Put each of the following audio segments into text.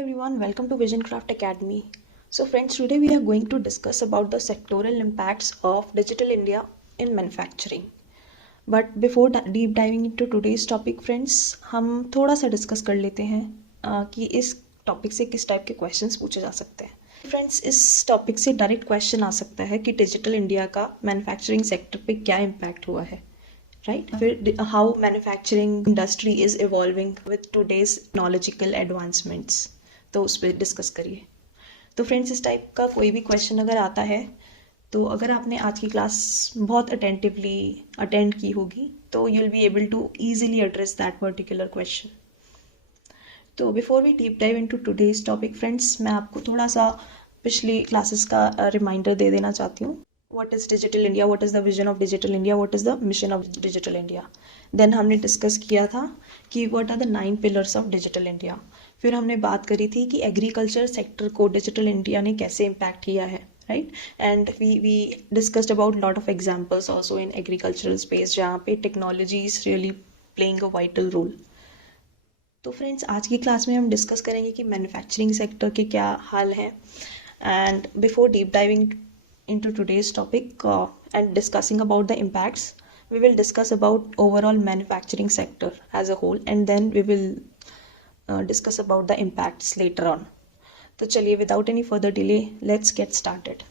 everyone, welcome to Vision Craft Academy. So friends, today we are going to discuss about the sectoral impacts of Digital India in manufacturing. But before deep diving into today's topic friends, हम थोड़ा सा discuss कर लेते हैं कि इस topic से किस टाइप के क्वेश्चंस पूछे जा सकते हैं। फ्रेंड्स, इस टॉपिक से डायरेक्ट क्वेश्चन आ सकता है कि डिजिटल इंडिया का मैन्युफैक्चरिंग सेक्टर पे क्या इम्पैक्ट हुआ है, राइट? फिर how manufacturing industry is evolving with today's technological advancements, तो उस पर डिस्कस करिए। तो फ्रेंड्स, इस टाइप का कोई भी क्वेश्चन अगर आता है तो अगर आपने आज की क्लास बहुत अटेंटिवली अटेंड की होगी तो you will be able to easily address that particular question. तो before we deep dive into today's topic friends, मैं आपको थोड़ा सा पिछली क्लासेस का रिमाइंडर दे देना चाहती हूँ। What is Digital India? What is the vision of Digital India? What is the mission of Digital India? Then हमने डिस्कस किया था कि what are the 9 pillars of Digital India. फिर हमने बात करी थी कि एग्रीकल्चर सेक्टर को डिजिटल इंडिया ने कैसे इम्पैक्ट किया है, right? And we discussed about lot of examples also in agricultural space जहाँ पे technology is really playing a vital role. तो फ्रेंड्स, आज की क्लास में हम डिस्कस करेंगे कि मैन्युफैक्चरिंग सेक्टर के क्या हाल हैं। And before deep diving into today's topic and discussing about the impacts, we will discuss about overall manufacturing sector as a whole, and then we will discuss about the impacts later on. तो चलिए without any further delay let's get started.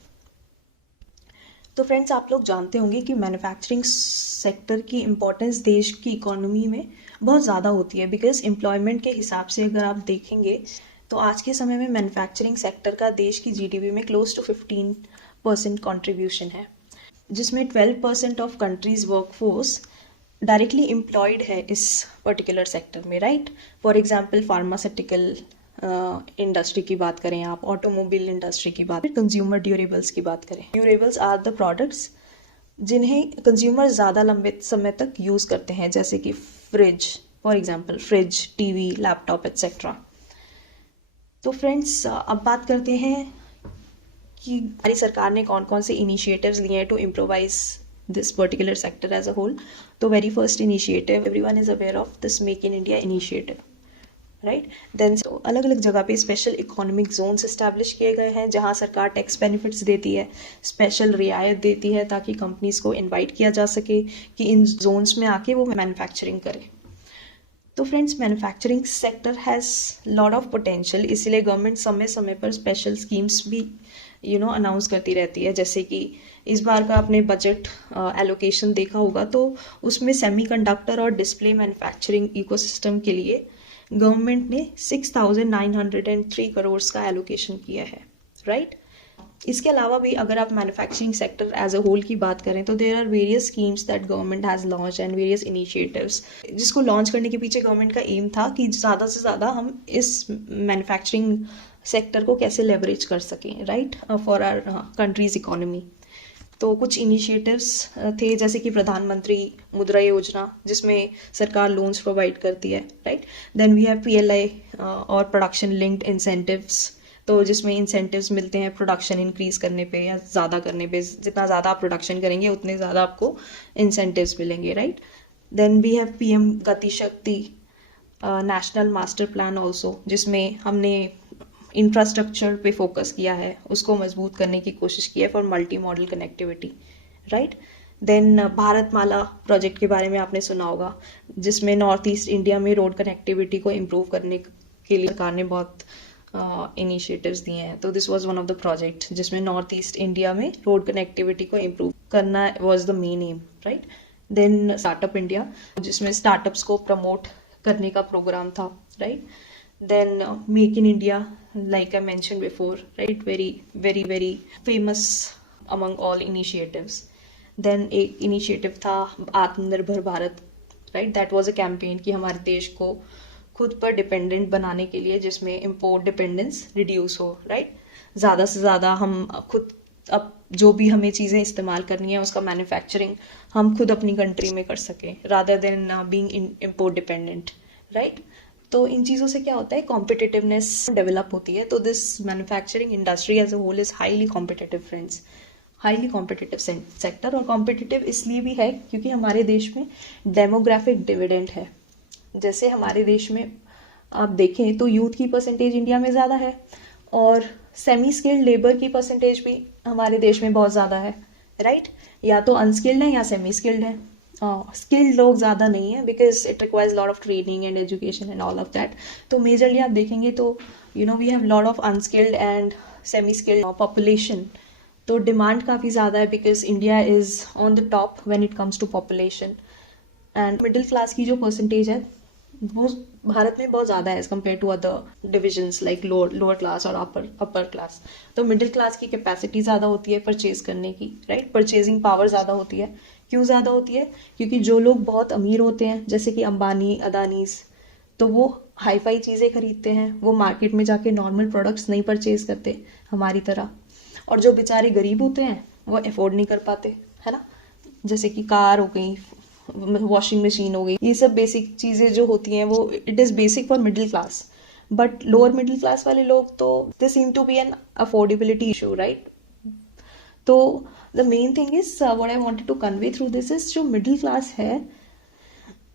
तो friends, आप लोग जानते होंगे कि manufacturing sector की importance देश की इकोनॉमी में बहुत ज़्यादा होती है, बिकॉज एम्प्लॉयमेंट के हिसाब से अगर आप देखेंगे तो आज के समय में मैन्युफैक्चरिंग सेक्टर का देश की जीडीपी में क्लोज टू 15% कॉन्ट्रीब्यूशन है, जिसमें 12% of countries workforce directly employed है इस पर्टिकुलर सेक्टर में, right? For example pharmaceutical industry की बात करें, आप ऑटोमोबाइल इंडस्ट्री की बात, कंज्यूमर ड्यूरेबल्स की बात करें। ड्यूरेबल्स आर द प्रोडक्ट्स जिन्हें कंज्यूमर ज़्यादा लंबे समय तक यूज़ करते हैं, जैसे कि fridge, for example fridge, TV, laptop etcetera. तो फ्रेंड्स, अब बात करते हैं कि हमारी सरकार ने कौन कौन से इनिशिएटिव्स लिए हैं to improvise this particular sector as a whole. तो very first initiative, everyone is aware of this make in India initiative, right? Then अलग अलग जगह पे स्पेशल इकोनॉमिक जोन्स इस्टेब्लिश किए गए हैं जहां सरकार टैक्स बेनिफिट्स देती है, स्पेशल रियायत देती है ताकि कंपनीज को इनवाइट किया जा सके कि इन जोन्स में आके वो मैन्युफैक्चरिंग करें। तो friends, manufacturing sector has lot of potential, इसीलिए गवर्नमेंट समय समय पर स्पेशल स्कीम्स भी अनाउंस करती रहती है। जैसे कि इस बार का आपने बजट एलोकेशन देखा होगा तो उसमें सेमीकंडक्टर और डिस्प्ले मैन्युफैक्चरिंग इकोसिस्टम के लिए गवर्नमेंट ने 6,903 करोड़ का एलोकेशन किया है, राइट? इसके अलावा भी अगर आप manufacturing sector as a whole की बात करें तो there are various schemes that government has launch and various initiatives, जिसको लॉन्च करने के पीछे गवर्नमेंट का एम था कि ज़्यादा से ज़्यादा हम इस मैन्युफैक्चरिंग सेक्टर को कैसे लेवरेज कर सकें, right, for our country's economy. तो कुछ इनिशिएटिव्स थे जैसे कि प्रधानमंत्री मुद्रा योजना, जिसमें सरकार लोन्स प्रोवाइड करती है, right? Then we have PLI और प्रोडक्शन लिंक्ड इंसेंटिव्स, तो जिसमें इंसेंटिव्स मिलते हैं प्रोडक्शन इंक्रीज करने पे या ज़्यादा करने पे, जितना ज़्यादा आप प्रोडक्शन करेंगे उतने ज़्यादा आपको इंसेंटिव्स मिलेंगे, right? Then we have PM Gati Shakti national master plan also, जिसमें हमने इंफ्रास्ट्रक्चर पे फोकस किया है, उसको मजबूत करने की कोशिश की है for multi modal connectivity, right? Then Bharatmala project के बारे में आपने सुना होगा, जिसमें नॉर्थ ईस्ट इंडिया में रोड कनेक्टिविटी को इम्प्रूव करने के लिए सरकार ने बहुत इनिशिएटिव्स दिए हैं। तो this was one of the project जिसमें नॉर्थ ईस्ट इंडिया में रोड कनेक्टिविटी को इम्प्रूव करना was the main aim, right? Then startup India, जिसमें स्टार्टअप्स को प्रमोट करने का प्रोग्राम था, right? Then Make in India, like I mentioned before, right? Very very famous among all initiatives. Then एक initiative था आत्मनिर्भर Bharat, right? That was a campaign कि हमारे देश को खुद पर डिपेंडेंट बनाने के लिए, जिसमें इम्पोर्ट डिपेंडेंस रिड्यूस हो, राइट? ज़्यादा से ज़्यादा हम खुद अब जो भी हमें चीज़ें इस्तेमाल करनी है उसका मैन्युफैक्चरिंग हम खुद अपनी कंट्री में कर सकें rather than being import dependent, right? तो इन चीज़ों से क्या होता है, कॉम्पिटिटिवनेस डेवलप होती है। तो this manufacturing industry as a whole is highly competitive friends, highly competitive sector. और कॉम्पिटिटिव इसलिए भी है क्योंकि हमारे देश में डेमोग्राफिक डिविडेंड है। जैसे हमारे देश में आप देखें तो यूथ की परसेंटेज इंडिया में ज़्यादा है, और सेमी स्किल्ड लेबर की परसेंटेज भी हमारे देश में बहुत ज़्यादा है, राइट? या तो अनस्किल्ड है या सेमी स्किल्ड है। स्किल्ड लोग ज़्यादा नहीं है, because it requires lot of training and education and all of that. तो मेजरली आप देखेंगे तो we have lot of unskilled and semi skilled population. तो डिमांड काफ़ी ज़्यादा है, because India is on the top when it comes to population. And middle class की जो परसेंटेज है वो भारत में बहुत ज़्यादा है as compare to other divisions like lower class और अपर क्लास। तो मिडिल क्लास की कैपेसिटी ज़्यादा होती है परचेज करने की, राइट? परचेजिंग पावर ज़्यादा होती है। क्यों ज़्यादा होती है? क्योंकि जो लोग बहुत अमीर होते हैं, जैसे कि अंबानी, अदानीज, तो वो हाई फाई चीज़ें खरीदते हैं, वो मार्केट में जाके नॉर्मल प्रोडक्ट्स नहीं परचेज करते हमारी तरह। और जो बेचारे गरीब होते हैं वो अफोर्ड नहीं कर पाते, है ना? जैसे कि कार हो गई, वॉशिंग मशीन हो गई, ये सब बेसिक चीज़ें जो होती हैं वो it is basic for middle class. But lower middle class वाले लोग तो they seem to be an affordability issue, right? तो the main thing is what I wanted to convey through this is, जो मिडिल क्लास है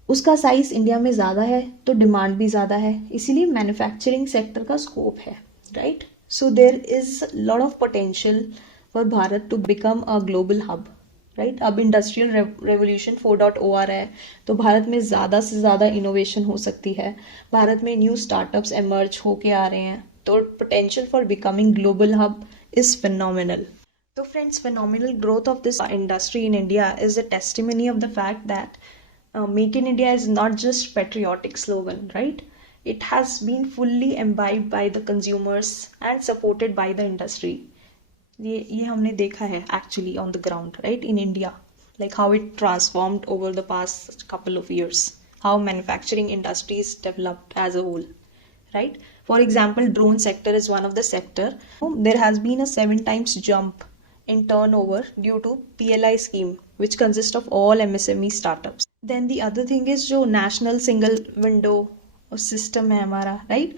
उसका size India में ज़्यादा है, तो डिमांड भी ज़्यादा है, इसीलिए मैन्युफैक्चरिंग सेक्टर का स्कोप है, right? So there is lot of potential for Bharat to become a global hub, right? अब इंडस्ट्रियल रेवोल्यूशन 4.0 आ रहा है, तो भारत में ज़्यादा से ज़्यादा इनोवेशन हो सकती है। भारत में न्यू स्टार्टअप्स एमर्ज होके आ रहे हैं, तो potential for becoming global hub is phenomenal. So friends, phenomenal growth of this industry in India is a testimony of the fact that Make in India is not just patriotic slogan, right? It has been fully imbibed by the consumers and supported by the industry. ये हमने देखा है actually on the ground, right, in India, like how it transformed over the past couple of years, how manufacturing industries developed as a whole, right? For example, drone sector is one of the sector. There has been a 7 times jump in turnover due to PLI scheme, which consists of all MSME startups. Then the other thing is जो national single window system है हमारा, right?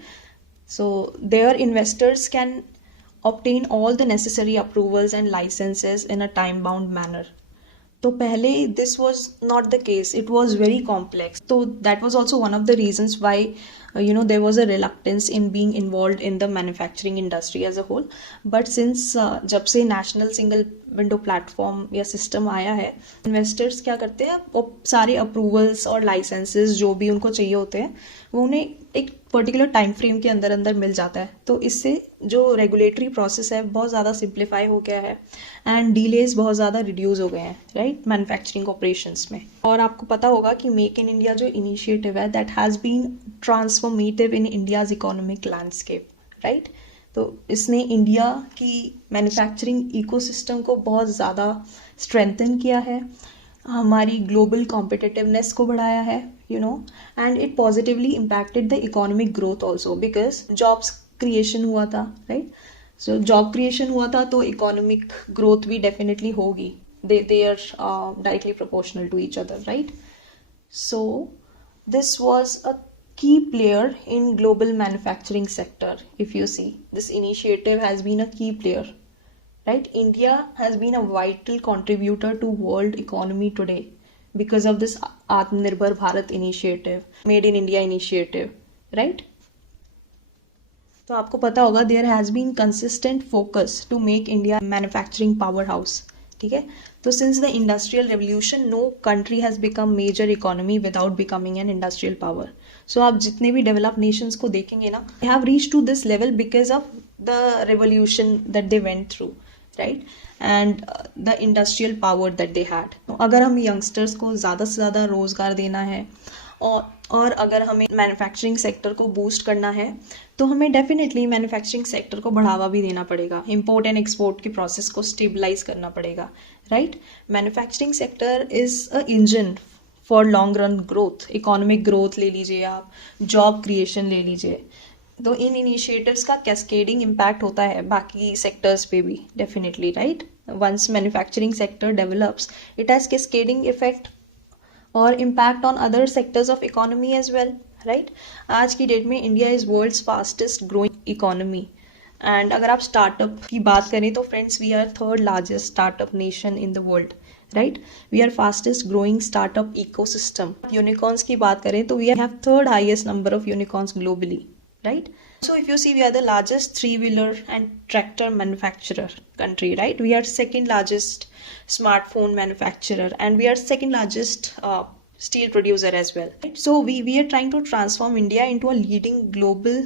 So their investors can obtain all the necessary approvals and licenses in a time bound manner. तो पहले this was not the case, it was very complex. So that was also one of the reasons why there was a reluctance in being involved in the manufacturing industry as a whole. But since जब से national single window platform या system आया है, investors क्या करते हैं, वो सारे approvals और licenses जो भी उनको चाहिए होते हैं वो उन्हें एक पर्टिकुलर टाइम फ्रेम के अंदर अंदर मिल जाता है। तो इससे जो रेगुलेटरी प्रोसेस है बहुत ज़्यादा सिंप्लीफाई हो गया है एंड डीलेज बहुत ज़्यादा रिड्यूस हो गए हैं, राइट, मैन्युफैक्चरिंग ऑपरेशंस में। और आपको पता होगा कि मेक इन इंडिया जो इनिशिएटिव है that has been transformative in India's economic landscape, right? तो इसने इंडिया की मैन्युफैक्चरिंग इकोसिस्टम को बहुत ज़्यादा स्ट्रेंथन किया है, हमारी ग्लोबल कॉम्पिटिटिवनेस को बढ़ाया है, and it positively impacted the economic growth also, because jobs creation हुआ था, राइट? सो जॉब क्रिएशन हुआ था तो इकोनॉमिक ग्रोथ भी डेफिनेटली होगी, they are directly proportional to each other, right? So this was a key player in global manufacturing sector. If you see, this initiative has been a key player, right? India has been a vital contributor to world economy today because of this Atmanirbhar Bharat initiative, Made in India initiative, right? तो आपको पता होगा there has been consistent focus to make India manufacturing power house, ठीक है? तो since the industrial revolution no country has become major economy without becoming an industrial power. So आप जितने भी डेवलप नेशंस को देखेंगे ना, they have reach to this level because of the revolution that they went through, right, and the industrial power that they had. अगर हम youngsters को ज़्यादा से ज़्यादा रोज़गार देना है और अगर हमें मैन्युफैक्चरिंग सेक्टर को बूस्ट करना है तो हमें डेफिनेटली मैन्युफैक्चरिंग सेक्टर को बढ़ावा भी देना पड़ेगा, इंपोर्ट एंड एक्सपोर्ट की प्रोसेस को स्टेबलाइज करना पड़ेगा, right? Manufacturing sector is a engine for long run growth, economic growth ले लीजिए आप, जॉब क्रिएशन ले लीजिए। तो इन इनिशिएटिव्स का कैस्केडिंग इम्पैक्ट होता है बाकी सेक्टर्स पे भी definitely, right? Once manufacturing sector develops it has cascading effect और impact on other sectors of economy as well, right? आज की डेट में India is world's fastest growing economy, and अगर आप स्टार्टअप की बात करें तो friends we are third largest startup nation in the world, right. We are fastest growing startup ecosystem. Unicorns की बात करें तो we have third highest number of unicorns globally, right? So if you see, we are the largest three-wheeler and tractor manufacturer country, right? We are second largest smartphone manufacturer, and we are second largest steel producer as well. Right? So we are trying to transform India into a leading global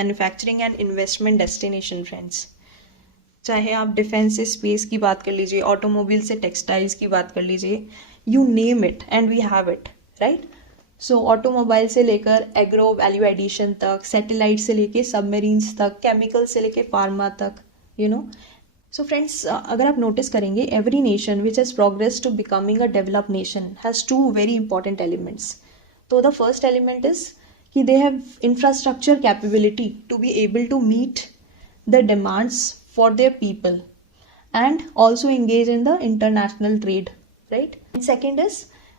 manufacturing and investment destination, friends. चाहे आप defence से space की बात कर लीजिए, automobile से textiles की बात कर लीजिए, you name it and we have it, right. So automobile से लेकर एग्रो वैल्यू एडिशन तक, सैटेलाइट से लेके सबमरीन्स तक, केमिकल से लेके फार्मा तक, यू नो. सो फ्रेंड्स, अगर आप नोटिस करेंगे, every nation which has progress to becoming a developed nation has two very important elements. तो द फर्स्ट एलिमेंट इज कि they have infrastructure capability to be able to meet the demands for their people and also engage in the international trade, right? And second is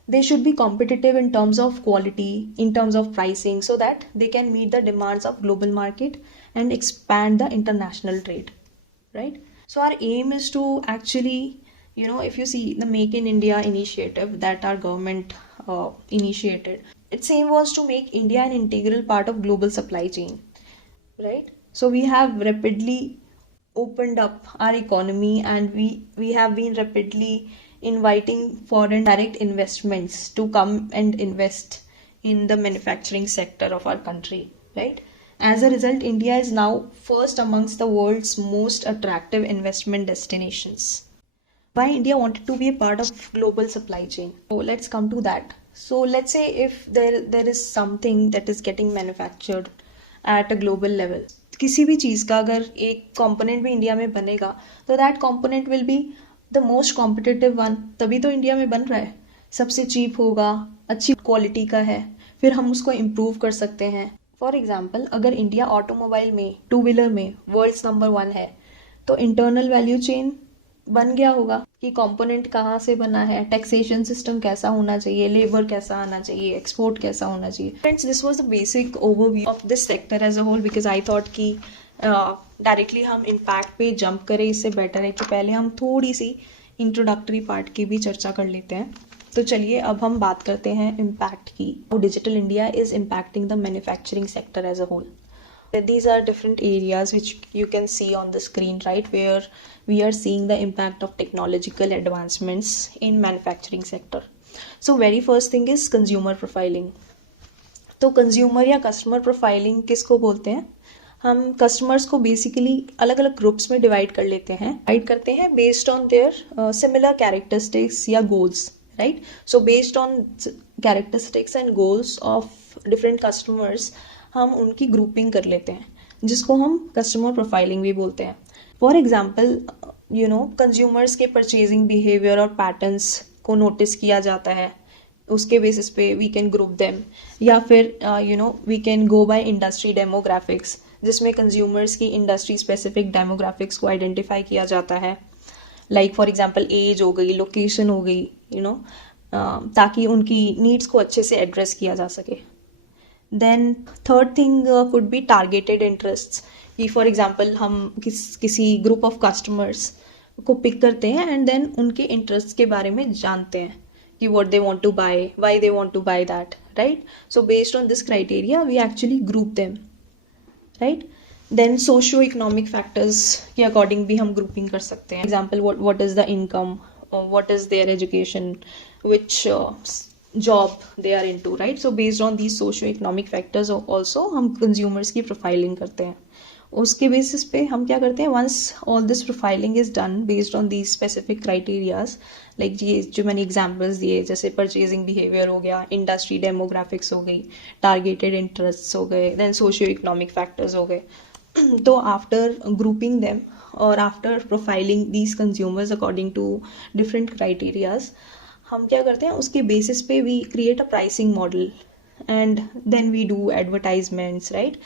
they should be competitive in terms of quality, in terms of pricing, so that they can meet the demands of global market and expand the international trade, right? So our aim is to actually, if you see the Make in India initiative that our government initiated, its aim was to make India an integral part of global supply chain, right? So we have rapidly opened up our economy, and we have been rapidly inviting foreign direct investments to come and invest in the manufacturing sector of our country, right? As a result, India is now first amongst the world's most attractive investment destinations. Why India wanted to be a part of global supply chain? So let's come to that. So let's say if there is something that is getting manufactured at a global level, किसी भी चीज़ का अगर एक component भी India में बनेगा तो that component will be the most competitive one. तभी तो इंडिया में बन रहा है. सबसे चीप होगा, अच्छी क्वालिटी का है, फिर हम उसको इम्प्रूव कर सकते हैं. फॉर एग्जाम्पल, अगर इंडिया ऑटोमोबाइल में, टू व्हीलर में वर्ल्ड्स नंबर 1 है, तो इंटरनल वैल्यू चेन बन गया होगा कि कंपोनेंट कहाँ से बना है, टैक्सेशन सिस्टम कैसा होना चाहिए, लेबर कैसा आना चाहिए, एक्सपोर्ट कैसा होना चाहिए. Friends, this was the basic overview of this sector as a whole, because I thought कि डायरेक्टली हम इम्पैक्ट पे जंप करें, इससे बेटर है कि पहले हम थोड़ी सी इंट्रोडक्टरी पार्ट की भी चर्चा कर लेते हैं. तो चलिए अब हम बात करते हैं इम्पैक्ट की. Digital India is impacting the manufacturing sector as a whole. These are different areas which you can see on the screen, right, where we are seeing the impact of technological advancements in manufacturing sector. So very first thing is consumer profiling. तो consumer या customer profiling किसको बोलते हैं? हम customers को basically अलग अलग groups में डिवाइड कर लेते हैं, based on their similar characteristics या goals, right. So based on characteristics and goals of different customers हम उनकी ग्रुपिंग कर लेते हैं, जिसको हम कस्टमर प्रोफाइलिंग भी बोलते हैं. फॉर एग्जाम्पल, कंज्यूमर्स के परचेजिंग बिहेवियर और पैटर्न्स को नोटिस किया जाता है, उसके बेसिस पे वी कैन ग्रुप देम. या फिर we can go by industry demographics, जिसमें कंज्यूमर्स की इंडस्ट्री स्पेसिफिक डेमोग्राफिक्स को आइडेंटिफाई किया जाता है. लाइक फॉर एग्जाम्पल एज हो गई, लोकेशन हो गई, ताकि उनकी नीड्स को अच्छे से एड्रेस किया जा सके. Then third thing could be targeted interests, कि फॉर एग्जाम्पल हम किसी ग्रुप ऑफ कस्टमर्स को पिक करते हैं एंड देन उनके इंटरेस्ट के बारे में जानते हैं कि what they want to buy, why they want to buy that, right. So based on this criteria we actually group them, right. Then socio economic factors के अकॉर्डिंग भी हम ग्रुपिंग कर सकते हैं. Example, what is the income, what is their education, which job they are into, right. So based on these socio-economic factors also हम consumers की profiling करते हैं. उसके basis पे हम क्या करते हैं, once all this profiling is done based on these specific criterias, like ये जो मैंने examples दिए, जैसे purchasing behavior हो गया, industry demographics हो गई, targeted interests हो गए, then socio-economic factors हो गए. तो after grouping them or after profiling these consumers according to different criterias, हम क्या करते हैं, उसके बेसिस पे we create a pricing model and then we do advertisements, right.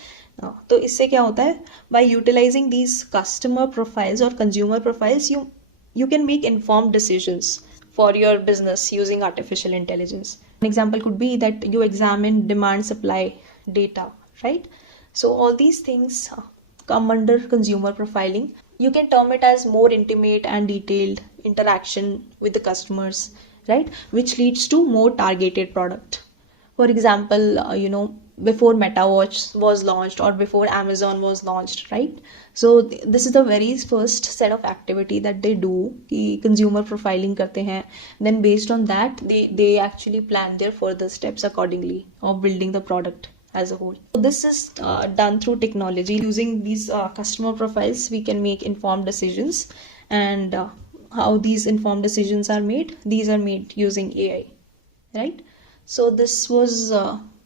तो इससे क्या होता है, by utilising these customer profiles और consumer profiles, you can make informed decisions for your business using artificial intelligence. An example could be that you examine demand supply data, right. So all these things come under consumer profiling. you can term it as more intimate and detailed interaction with the customers, right? Which leads to more targeted product. For example, before Meta Watch was launched or before Amazon was launched, right? So this is the very first set of activity that they do कि consumer profiling करते हैं. Then based on that, they actually plan their further steps accordingly of building the product as a whole. So this is done through technology. Using these customer profiles, we can make informed decisions. And how these informed decisions are made? These are made using AI, right? So this was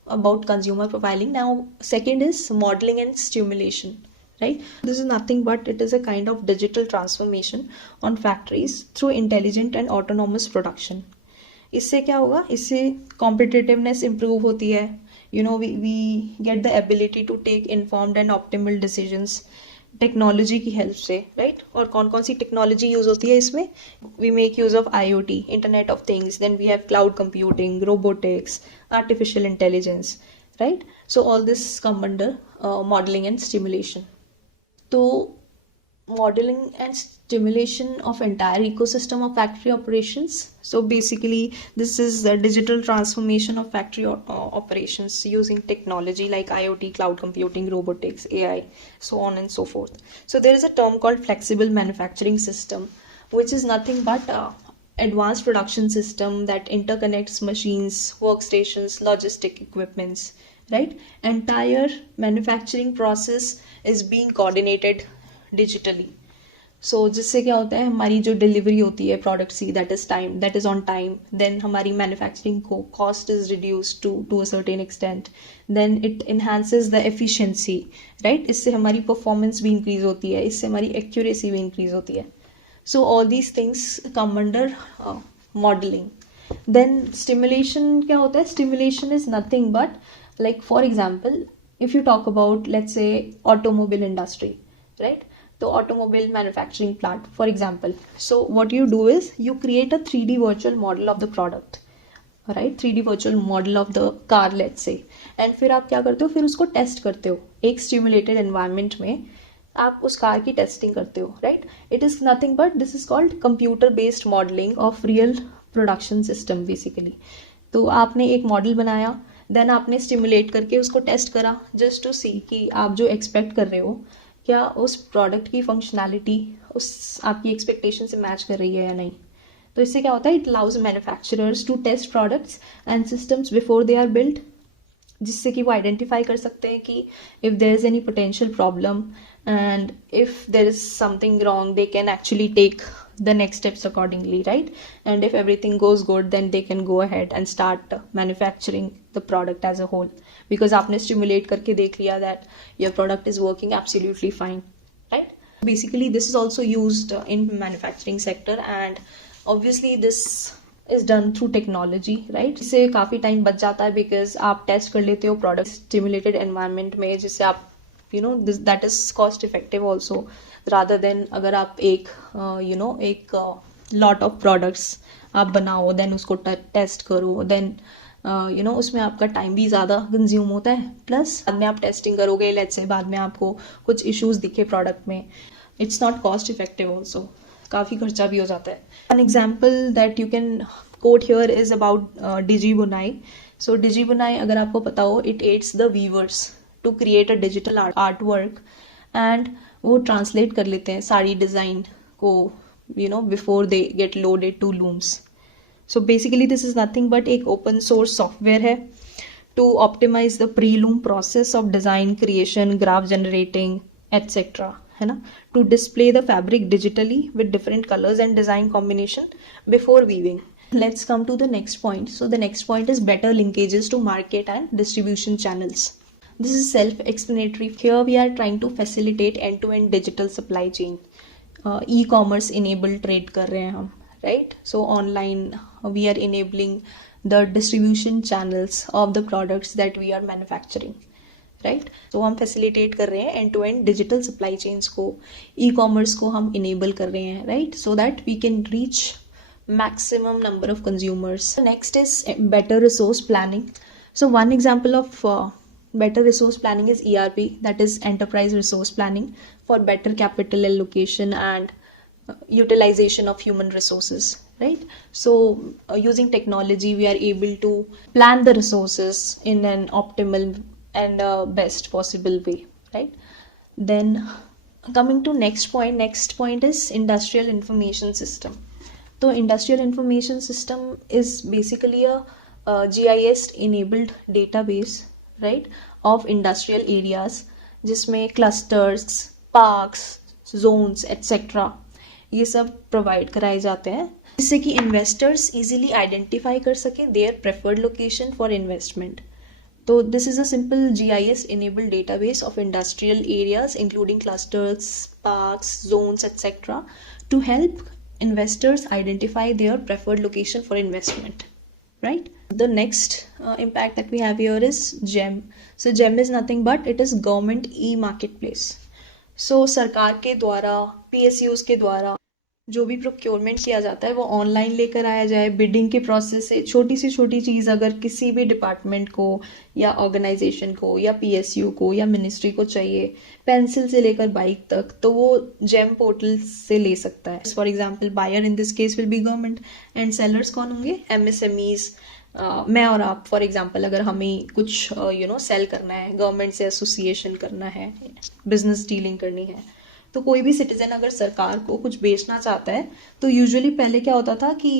about consumer profiling. Now second is modeling and stimulation, right? This is nothing but it is a kind of digital transformation on factories through intelligent and autonomous production. इससे क्या होगा? इससे competitiveness improve होती है. We get the ability to take informed and optimal decisions technology की help से, राइट? और कौन कौन सी टेक्नोलॉजी यूज होती है इसमें? We make use of IoT, internet of things, then we have cloud computing, robotics, artificial intelligence, right? So all this come under modelling and stimulation. तो modeling and stimulation of entire ecosystem of factory operations. So basically this is the digital transformation of factory operations using technology like IoT, cloud computing, robotics, AI, so on and so forth. So there is a term called flexible manufacturing system, which is nothing but advanced production system that interconnects machines, workstations, logistic equipments, right? Entire manufacturing process is being coordinated digitally. So जिससे क्या होता है, हमारी जो delivery होती है product की, that is on time. Then हमारी मैन्युफैक्चरिंग को cost is reduce to a certain extent. Then it enhances the efficiency, right? इससे हमारी परफॉर्मेंस भी इंक्रीज होती है, इससे हमारी एक्यूरेसी भी इंक्रीज होती है. So all these things come under modelling. Then stimulation क्या होता है? Stimulation is nothing but like for example if you talk about let's say automobile industry, right? तो automobile manufacturing plant, for example. So what you do is you create a 3D virtual model of the product, right? 3D virtual model of the car, let's say. And फिर आप क्या करते हो? फिर उसको test करते हो एक stimulated environment में. आप उस कार की टेस्टिंग करते हो, right? It is nothing but this is called computer based modelling of real production system basically. तो आपने एक मॉडल बनाया, देन आपने स्टिमुलेट करके उसको टेस्ट करा जस्ट टू सी कि आप जो एक्सपेक्ट कर रहे हो क्या उस प्रोडक्ट की फंक्शनैलिटी उस आपकी एक्सपेक्टेशन से मैच कर रही है या नहीं. तो इससे क्या होता है? It allows manufacturers to test products and systems before they are build, जिससे कि वो आइडेंटिफाई कर सकते हैं कि if there is any potential problem and if there is something wrong they can actually take the next steps accordingly, right? And if everything goes good, then they can go ahead and start manufacturing the product as a whole, because आपने stimulate करके देख लिया that your product is working absolutely fine, right? Basically this is also used in manufacturing sector, and obviously this is done through technology, right? इससे काफ़ी time बच जाता है because आप टेस्ट कर लेते हो प्रोडक्ट stimulated environment में, जिससे आप that is cost effective also, rather than अगर आप एक lot of products आप बनाओ, then उसको टेस्ट करो, then उसमें आपका टाइम भी ज़्यादा कंज्यूम होता है, प्लस बाद में आप टेस्टिंग करोगे, लेट्स से बाद में आपको कुछ इश्यूज़ दिखे प्रोडक्ट में, it's not cost effective also, काफ़ी खर्चा भी हो जाता है. An example that you can quote here is about DigiBunai. So DigiBunai अगर आपको पता हो, it aids the weavers to create a digital art work, and वो ट्रांसलेट कर लेते हैं साड़ी डिज़ाइन को before they get loaded to looms. So basically this is nothing but एक ओपन सोर्स सॉफ्टवेयर है to optimise the pre loom process of design creation, graph generating etcetera, है ना, to display the fabric digitally with different colours and design combination before weaving. Let's come to the next point. So the next point is better linkages to market and distribution channels. This is self-explanatory. Here we are trying to facilitate end-to-end digital supply chain. E-commerce enabled trade कर रहे हैं हम, right? So online we are enabling the distribution channels of the products that we are manufacturing, right? So हम facilitate कर रहे हैं end-to-end digital supply chains को, e-commerce को हम enable कर रहे हैं, right? So that we can reach maximum number of consumers. Next is better resource planning. So one example of Better resource planning is ERP, that is enterprise resource planning, for better capital allocation and utilization of human resources, right? So using technology we are able to plan the resources in an optimal and best possible way, right? Then coming to next point is industrial information system. So industrial information system is basically a GIS enabled database, right, of industrial areas, जिसमें clusters, parks, zones etc. ये सब provide कराए जाते हैं, जिससे कि investors easily identify कर सकें their preferred location for investment. So this is a simple GIS enabled database of industrial areas including clusters, parks, zones, etc. to help investors identify their preferred location for investment, right? The next impact that we have here is GEM. So GEM is nothing but it is government e-marketplace. So सरकार के द्वारा, PSUs के द्वारा जो भी procurement किया जाता है वो ऑनलाइन लेकर आया जाए. बिडिंग के प्रोसेस से छोटी से छोटी चीज़ अगर किसी भी डिपार्टमेंट को या ऑर्गेनाइजेशन को या PSU को या मिनिस्ट्री को चाहिए, पेंसिल से लेकर बाइक तक, तो वो जेम पोर्टल से ले सकता है. For example buyer in this case will be government and sellers कौन होंगे? MSMEs. मैं और आप फॉर एग्जाम्पल अगर हमें कुछ सेल करना है, गवर्नमेंट से एसोसिएशन करना है, बिजनेस डीलिंग करनी है, तो कोई भी सिटीजन अगर सरकार को कुछ बेचना चाहता है तो यूजुअली पहले क्या होता था कि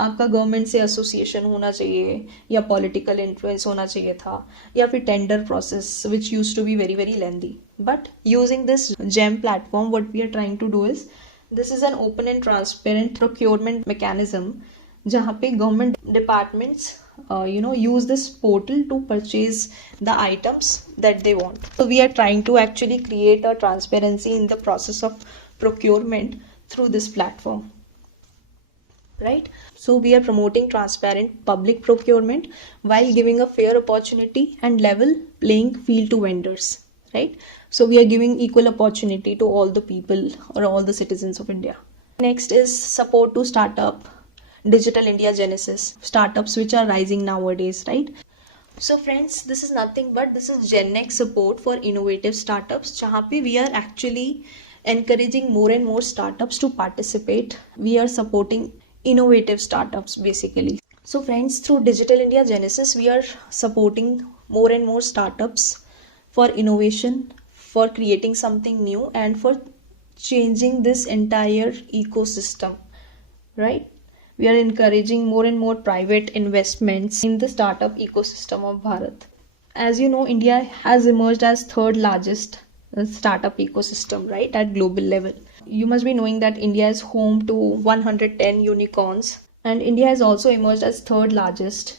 आपका गवर्नमेंट से एसोसिएशन होना चाहिए या पॉलिटिकल इन्फ्लुएंस होना चाहिए था या फिर tender process which use to be very very lengthy. But using this GeM platform what we are trying to do is this is an open and transparent procurement mechanism जहाँ पे government departments use this portal to purchase the items that they want. So we are trying to actually create a transparency in the process of procurement through this platform, right? So we are promoting transparent public procurement while giving a fair opportunity and level playing field to vendors, right? So we are giving equal opportunity to all the people or all the citizens of India. Next is support to startup, Digital India Genesis, startups which are rising nowadays, right? So friends, this is nothing but this is GenX support for innovative startups, जहाँ पे we are actually encouraging more and more startups to participate. We are supporting innovative startups basically. So friends, through Digital India Genesis, we are supporting more and more startups for innovation, for creating something new and for changing this entire ecosystem, right? We are encouraging more and more private investments in the startup ecosystem of Bharat. As you know, India has emerged as third largest startup ecosystem, right, at global level. You must be knowing that India is home to 110 unicorns, and India has also emerged as third largest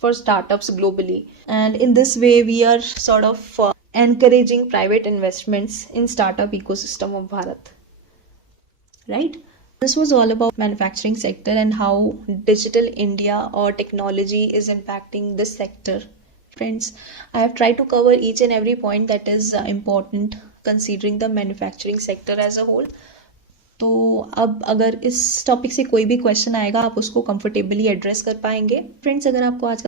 for startups globally. And in this way, we are sort of encouraging private investments in startup ecosystem of Bharat, right? This was all about manufacturing sector and how Digital India or technology is impacting this sector. Friends, I have tried to cover each and every point that is important considering the manufacturing sector as a whole. तो अब अगर इस topic से कोई भी question आएगा आप उसको कंफर्टेबली एड्रेस कर पाएंगे. फ्रेंड्स, अगर आपको आज